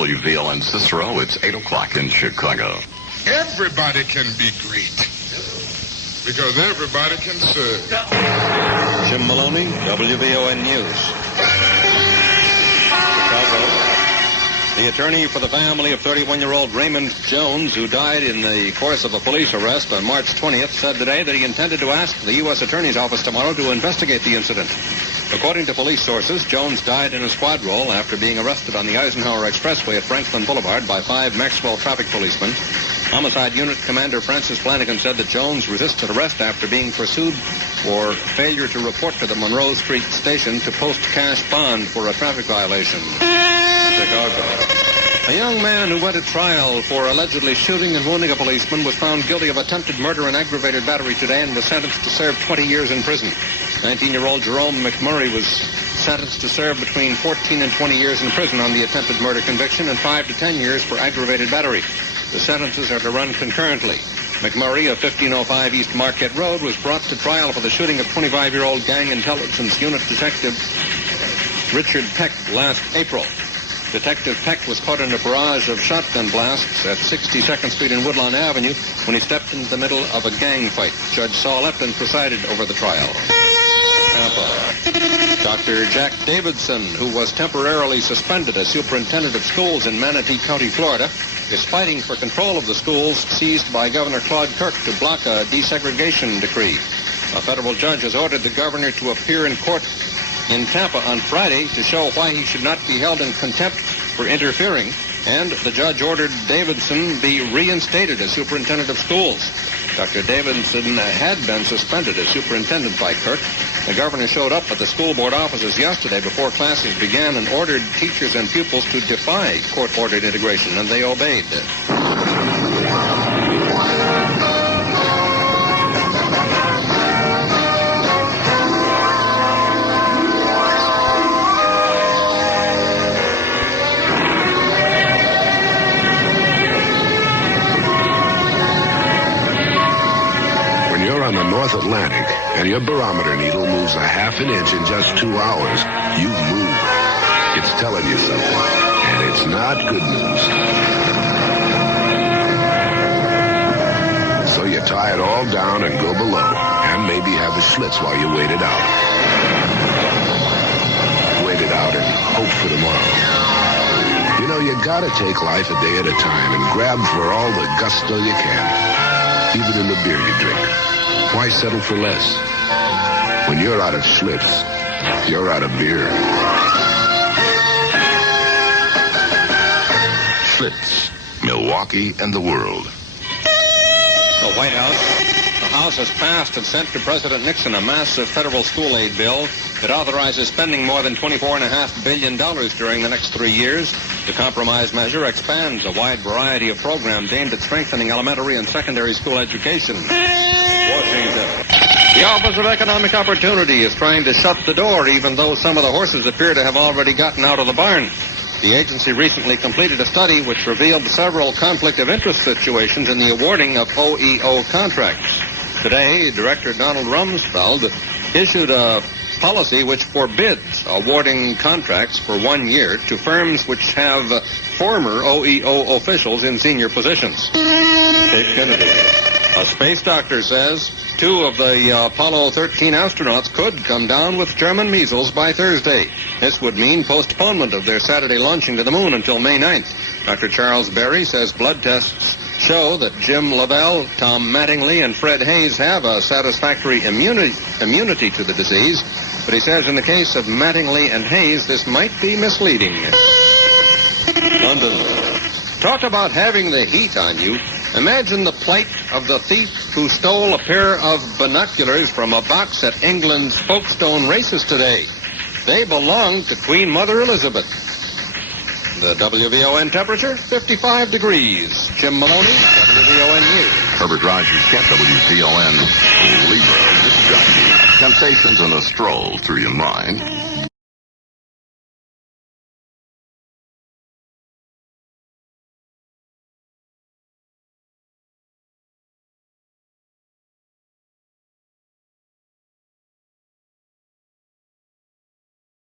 WVON Cicero. It's 8 o'clock in Chicago. Everybody can be great because everybody can serve. Jim Maloney, WVON News. Chicago. The attorney for the family of 31-year-old Raymond Jones, who died in the course of a police arrest on March 20th, said today that he intended to ask the U.S. Attorney's Office tomorrow to investigate the incident. According to police sources, Jones died in a squad roll after being arrested on the Eisenhower Expressway at Franklin Boulevard by 5 Maxwell traffic policemen. Homicide Unit Commander Francis Flanagan said that Jones resisted arrest after being pursued for failure to report to the Monroe Street station to post cash bond for a traffic violation. Chicago. A young man who went to trial for allegedly shooting and wounding a policeman was found guilty of attempted murder and aggravated battery today and was sentenced to serve 20 years in prison. 19-year-old Jerome McMurray was sentenced to serve between 14 and 20 years in prison on the attempted murder conviction and 5 to 10 years for aggravated battery. The sentences are to run concurrently. McMurray of 1505 East Marquette Road was brought to trial for the shooting of 25-year-old Gang Intelligence Unit Detective Richard Peck last April. Detective Peck was caught in a barrage of shotgun blasts at 62nd Street and Woodlawn Avenue when he stepped into the middle of a gang fight. Judge Saul Epton presided over the trial. Tampa. Dr. Jack Davidson, who was temporarily suspended as superintendent of schools in Manatee County, Florida, is fighting for control of the schools seized by Governor Claude Kirk to block a desegregation decree. A federal judge has ordered the governor to appear in court in Tampa on Friday to show why he should not be held in contempt for interfering, and the judge ordered Davidson be reinstated as superintendent of schools. Dr. Davidson had been suspended as superintendent by Kirk. The governor showed up at the school board offices yesterday before classes began and ordered teachers and pupils to defy court-ordered integration, and they obeyed. On the North Atlantic, and your barometer needle moves a half an inch in just 2 hours, you've moved. It's telling you something, and it's not good news. So you tie it all down and go below, and maybe have the schlitz while you wait it out. Wait it out and hope for tomorrow. You know, you gotta take life a day at a time and grab for all the gusto you can, even in the beer you drink. Why settle for less? When you're out of Schlitz, you're out of beer. Schlitz, Milwaukee and the world. The White House. The House has passed and sent to President Nixon a massive federal school aid bill that authorizes spending more than $24.5 billion during the next 3 years. The compromise measure expands a wide variety of programs aimed at strengthening elementary and secondary school education. Washington. The Office of Economic Opportunity is trying to shut the door, even though some of the horses appear to have already gotten out of the barn. The agency recently completed a study which revealed several conflict of interest situations in the awarding of OEO contracts. Today, Director Donald Rumsfeld issued a policy which forbids awarding contracts for 1 year to firms which have former OEO officials in senior positions. Dave Kennedy. A space doctor says 2 of the Apollo 13 astronauts could come down with German measles by Thursday. This would mean postponement of their Saturday launching to the moon until May 9th. Dr. Charles Berry says blood tests show that Jim Lavelle, Tom Mattingly, and Fred Hayes have a satisfactory immunity to the disease. But he says in the case of Mattingly and Hayes, this might be misleading. London. Talk about having the heat on you. Imagine the plight of the thief who stole a pair of binoculars from a box at England's Folkestone races today. They belonged to Queen Mother Elizabeth. The WVON temperature, 55 degrees. Jim Maloney, WVON News. Herbert Rogers, Kent, WVON Libra, Disc Jockey. Temptations and a stroll through your mind.